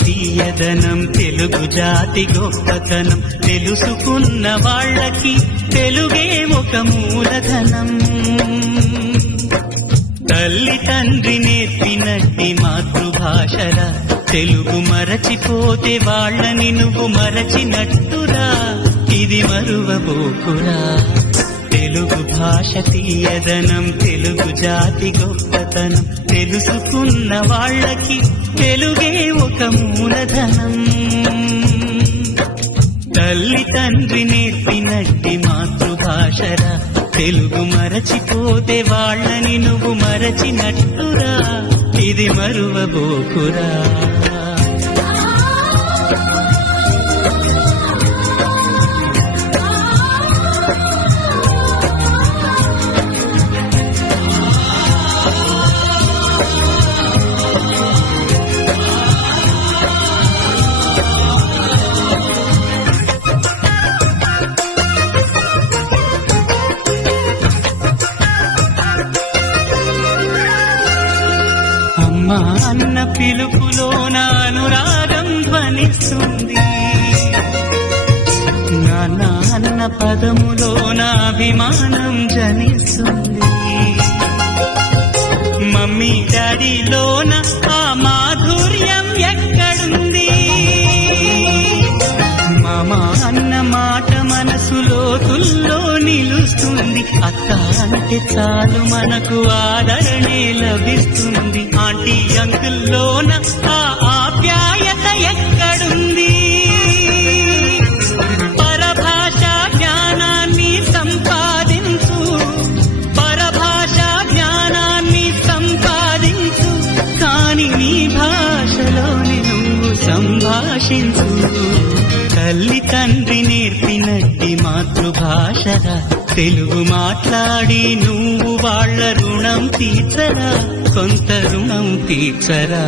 తీయదనం తెలుగు జాతి గొప్పతనం తెలుసుకున్న వాళ్ళకి తెలుగే ఒక మూలధనం తల్లి తండ్రి నేర్పినట్టి మాతృభాషరా తెలుగు మరచిపోతే వాళ్ళని నువ్వు మరచినట్టురా ఇది మరువబోకురా తెలుగు భాష తీయదనం తెలుగు జాతి గొప్పతనం తెలుసుకున్న వాళ్ళకి తెలుగే ఒక మూలధనం తల్లి తండ్రి నేర్పినట్టి మాతృభాషరా తెలుగు మరచిపోతే వాళ్ళని నువ్వు మరచినట్టురా ఇది మరువబోకురా అమ్మా అన్న పిలుపులోన అనురాగం ధ్వనిస్తుంది నాన్న అన్న పదములోన అభిమానం జనిస్తుంది మమ్మీ డాడీలోన ఆ మాధుర్యం ఎక్కడుంది మామ అన్న మాట మనసులో తుల్లో నిలుస్తుంది అత్త అంటే చాలు మనకు ఆదరణే లభిస్తుంది ఆంటీ అంకుల్లోన ఆ ఆప్యాయత ఎక్కడుంది పరభాషా జ్ఞానాన్ని సంపాదించు పరభాషా జ్ఞానాన్ని సంపాదించు కాని నీ భాషలోని నువ్వు సంభాషించు తల్లి తండ్రి నేర్పినట్టి మాతృభాషరా తెలుగు మాట్లాడి నువ్వు వాళ్ళ రుణం తీర్చరా కొంత రుణం తీర్చరా